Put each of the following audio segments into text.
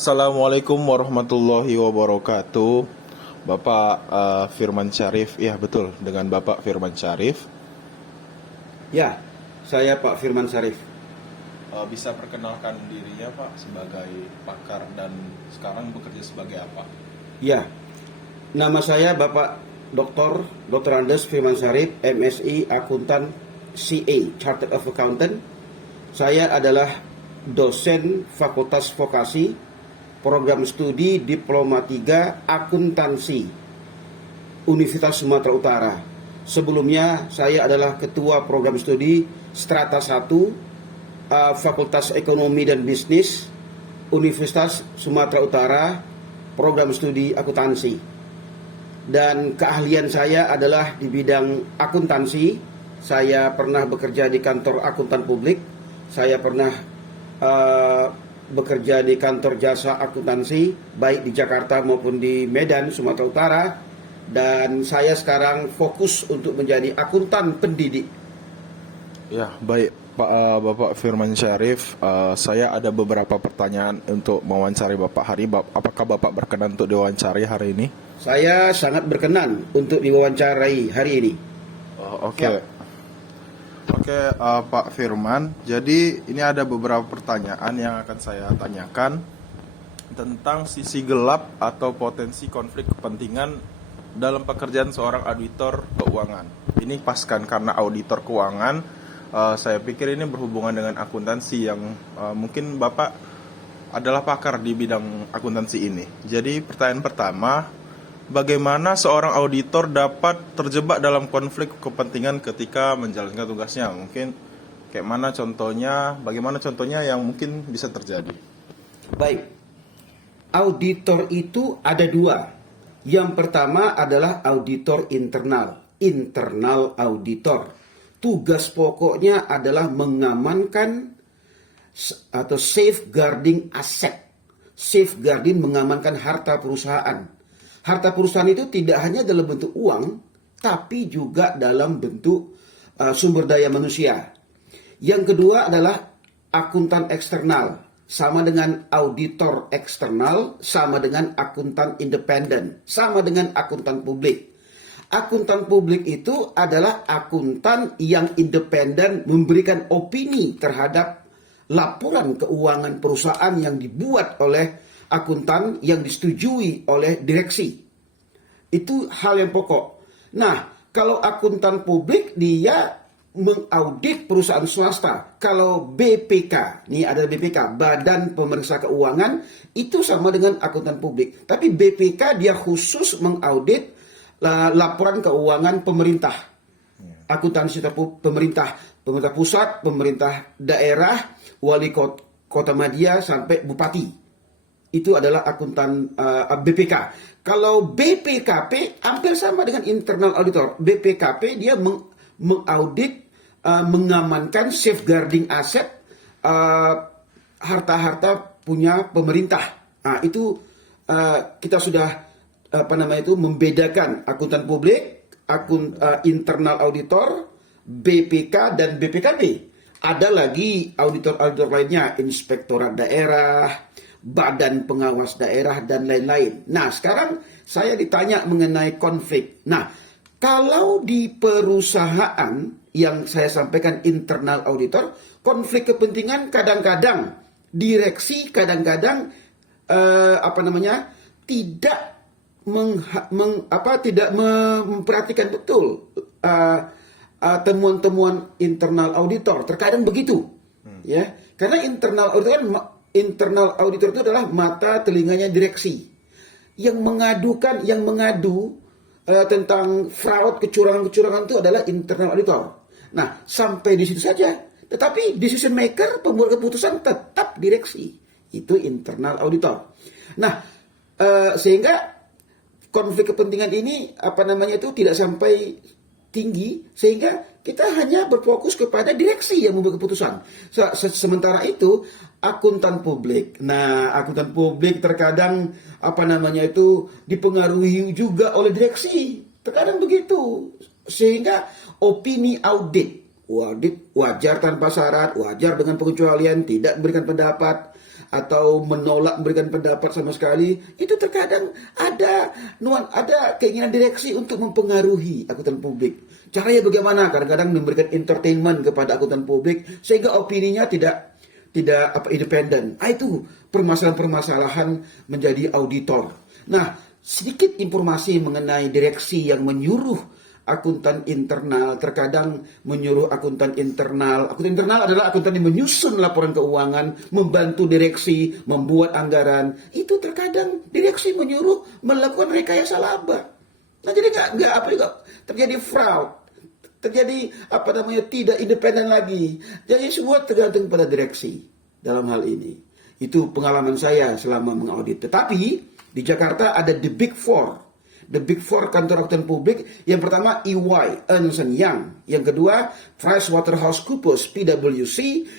Assalamualaikum warahmatullahi wabarakatuh. Bapak Firman Syarif, ya betul, dengan Bapak Firman Syarif. Ya, saya Pak Firman Syarif. Bisa perkenalkan dirinya Pak sebagai pakar dan sekarang bekerja sebagai apa? Ya, nama saya Bapak Dr. Andes Firman Syarif, MSI Akuntan CA, Chartered of Accountant. Saya adalah dosen Fakultas Vokasi, Program Studi Diploma 3 Akuntansi, Universitas Sumatera Utara. Sebelumnya saya adalah Ketua Program Studi Strata 1, Fakultas Ekonomi dan Bisnis, Universitas Sumatera Utara, Program Studi Akuntansi. Dan keahlian saya adalah di bidang akuntansi. Saya pernah bekerja di kantor akuntan publik. Saya pernah bekerja di kantor jasa akuntansi, baik di Jakarta maupun di Medan, Sumatera Utara. Dan saya sekarang fokus untuk menjadi akuntan pendidik. Ya, baik Bapak Firman Syarif. Saya ada beberapa pertanyaan untuk mewawancari Bapak hari ini. Apakah Bapak berkenan untuk diwawancari hari ini? Saya sangat berkenan untuk diwawancarai hari ini. Oke. Oke, Pak Firman. Jadi ini ada beberapa pertanyaan yang akan saya tanyakan tentang sisi gelap atau potensi konflik kepentingan dalam pekerjaan seorang auditor keuangan. Ini paskan karena auditor keuangan, saya pikir ini berhubungan dengan akuntansi yang mungkin Bapak adalah pakar di bidang akuntansi ini. Jadi pertanyaan pertama, bagaimana seorang auditor dapat terjebak dalam konflik kepentingan ketika menjalankan tugasnya? Mungkin kayak mana contohnya, bagaimana contohnya yang mungkin bisa terjadi? Baik, auditor itu ada dua. Yang pertama adalah auditor internal auditor. Tugas pokoknya adalah mengamankan atau safeguarding aset. Safeguarding mengamankan harta perusahaan. Harta perusahaan itu tidak hanya dalam bentuk uang, tapi juga dalam bentuk sumber daya manusia. Yang kedua adalah akuntan eksternal. Sama dengan auditor eksternal, sama dengan akuntan independen, sama dengan akuntan publik. Akuntan publik itu adalah akuntan yang independen memberikan opini terhadap laporan keuangan perusahaan yang dibuat oleh akuntan yang disetujui oleh direksi. Itu hal yang pokok. Nah, kalau akuntan publik dia mengaudit perusahaan swasta. Kalau BPK, ini ada BPK, Badan Pemeriksa Keuangan, itu sama dengan akuntan publik. Tapi BPK dia khusus mengaudit laporan keuangan pemerintah. Akuntansi pemerintah pusat, pemerintah daerah, wali kota madya sampai bupati. Itu adalah akuntan BPK. Kalau BPKP hampir sama dengan internal auditor. BPKP dia mengaudit, mengamankan safeguarding aset harta-harta punya pemerintah. Nah, itu kita sudah membedakan akuntan publik, internal auditor, BPK dan BPKP. Ada lagi auditor-auditor lainnya, inspektorat daerah, badan pengawas daerah dan lain-lain. Nah, sekarang saya ditanya mengenai konflik. Nah, kalau di perusahaan yang saya sampaikan internal auditor, konflik kepentingan kadang-kadang direksi kadang-kadang tidak memperhatikan betul temuan-temuan internal auditor. Terkadang begitu, ya, karena internal auditor itu adalah mata telinganya direksi yang mengadu tentang fraud, kecurangan-kecurangan itu adalah internal auditor. Nah, sampai di situ saja. Tetapi decision maker, pembuat keputusan tetap direksi. Itu internal auditor. Nah, sehingga konflik kepentingan ini tidak sampai tinggi, sehingga kita hanya berfokus kepada direksi yang membuat keputusan. Sementara itu akuntan publik. Nah, akuntan publik terkadang dipengaruhi juga oleh direksi. Terkadang begitu. Sehingga opini audit wajar tanpa syarat, wajar dengan pengecualian, tidak memberikan pendapat. atau menolak memberikan pendapat sama sekali, itu terkadang ada keinginan direksi untuk mempengaruhi akuntan publik. Caranya bagaimana? Kadang-kadang memberikan entertainment kepada akuntan publik sehingga opininya tidak independen. Itu permasalahan-permasalahan menjadi auditor. Nah, sedikit informasi mengenai direksi yang menyuruh akuntan internal, terkadang menyuruh akuntan internal. Akuntan internal adalah akuntan yang menyusun laporan keuangan, membantu direksi, membuat anggaran. Itu terkadang direksi menyuruh melakukan rekayasa laba. Nah, jadi terjadi fraud, terjadi tidak independen lagi. Jadi semua tergantung pada direksi dalam hal ini. Itu pengalaman saya selama mengaudit. Tetapi di Jakarta ada the Big Four. The Big Four kantor akuntan publik. Yang pertama EY, Ernst Young. Yang kedua PricewaterhouseCoopers, PwC.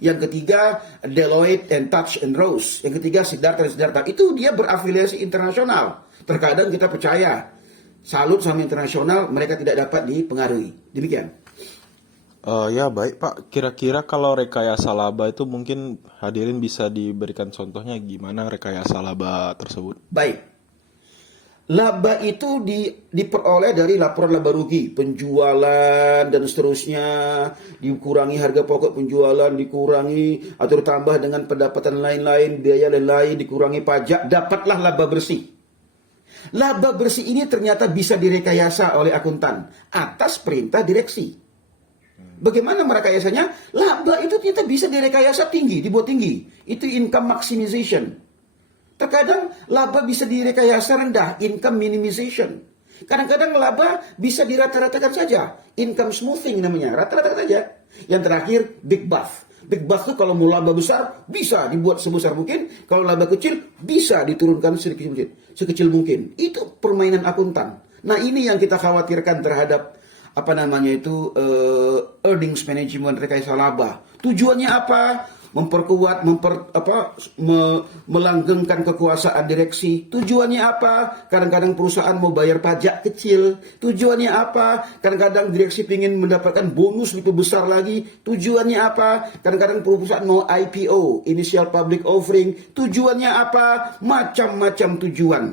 Yang ketiga Deloitte and Touch and Rose. Yang ketiga Siddhartha. Itu dia berafiliasi internasional. Terkadang kita percaya, salut sama internasional, mereka tidak dapat dipengaruhi. Demikian. Ya baik Pak, kira-kira kalau rekayasa laba itu mungkin hadirin bisa diberikan contohnya gimana rekayasa laba tersebut? Baik. Laba itu diperoleh dari laporan laba rugi, penjualan dan seterusnya, dikurangi harga pokok penjualan, dikurangi atau ditambah dengan pendapatan lain-lain, biaya lain-lain, dikurangi pajak, dapatlah laba bersih. Laba bersih ini ternyata bisa direkayasa oleh akuntan atas perintah direksi. Bagaimana merekayasanya? Laba itu ternyata bisa direkayasa tinggi, dibuat tinggi. Itu income maximization. Terkadang laba bisa direkayasa rendah, income minimization. Kadang-kadang laba bisa dirata-ratakan saja, income smoothing namanya, rata-rata saja. Yang terakhir, big bath. Big bath itu kalau mau laba besar, bisa dibuat sebesar mungkin. Kalau laba kecil, bisa diturunkan sekecil mungkin. Itu permainan akuntan. Nah, ini yang kita khawatirkan terhadap earnings management, rekayasa laba. Tujuannya apa? Memperkuat, melanggengkan kekuasaan direksi. Tujuannya apa? Kadang-kadang perusahaan mau bayar pajak kecil. Tujuannya apa? Kadang-kadang direksi ingin mendapatkan bonus lebih besar lagi. Tujuannya apa? Kadang-kadang perusahaan mau IPO, initial public offering. Tujuannya apa? Macam-macam tujuan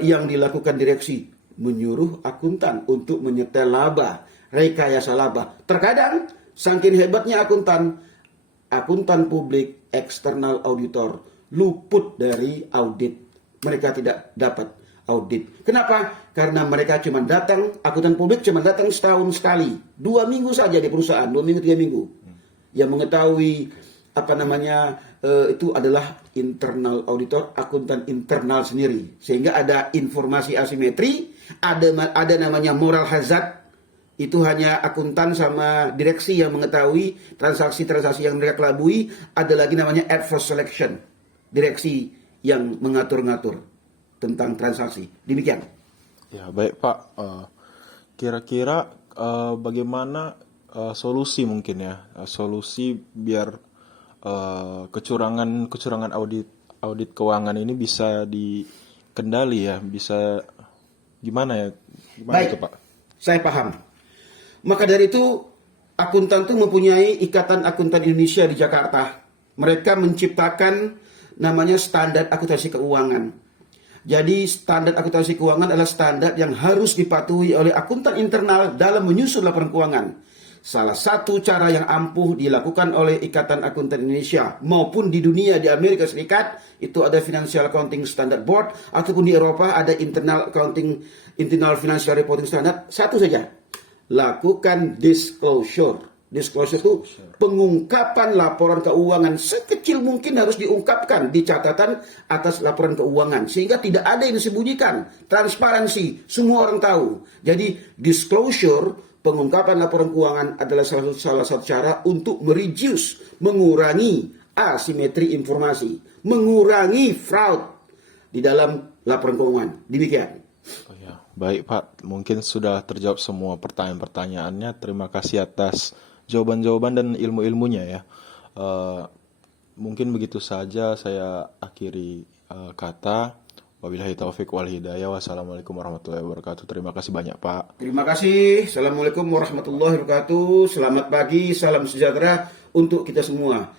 yang dilakukan direksi. Menyuruh akuntan untuk menyetel laba, rekayasa laba. Terkadang saking hebatnya akuntan publik, eksternal auditor luput dari audit. Mereka tidak dapat audit. Kenapa? Karena mereka akuntan publik cuma datang setahun sekali. 2 minggu saja di perusahaan, 2 minggu, 3 minggu. Yang mengetahui itu adalah internal auditor, akuntan internal sendiri. Sehingga ada informasi asimetri, ada namanya moral hazard. Itu hanya akuntan sama direksi yang mengetahui transaksi-transaksi yang mereka kelabui. Ada lagi namanya adverse selection, direksi yang mengatur-ngatur tentang transaksi. Demikian. Ya baik Pak, kira-kira bagaimana solusi mungkin ya, solusi biar kecurangan audit keuangan ini bisa dikendali ya, bisa gimana ya? Baik, itu, Pak? Saya paham. Maka dari itu, akuntan itu mempunyai Ikatan Akuntan Indonesia di Jakarta. Mereka menciptakan namanya standar akuntansi keuangan. Jadi standar akuntansi keuangan adalah standar yang harus dipatuhi oleh akuntan internal dalam menyusun laporan keuangan. Salah satu cara yang ampuh dilakukan oleh Ikatan Akuntan Indonesia maupun di dunia, di Amerika Serikat itu ada Financial Accounting Standard Board, ataupun di Eropa ada Internal Financial Reporting Standard. Satu saja, lakukan disclosure. Disclosure itu pengungkapan laporan keuangan sekecil mungkin harus diungkapkan di catatan atas laporan keuangan sehingga tidak ada yang disembunyikan. Transparansi, semua orang tahu. Jadi disclosure, pengungkapan laporan keuangan adalah salah satu cara untuk mengurangi asimetri informasi, mengurangi fraud di dalam laporan keuangan. Demikian. Oh ya, baik Pak, mungkin sudah terjawab semua pertanyaan-pertanyaannya. Terima kasih atas jawaban-jawaban dan ilmu-ilmunya ya. Mungkin begitu saja saya akhiri kata. Wabillahi taufiq wal hidayah. Wassalamualaikum warahmatullahi wabarakatuh. Terima kasih banyak Pak. Terima kasih. Assalamualaikum warahmatullahi wabarakatuh. Selamat pagi, salam sejahtera untuk kita semua.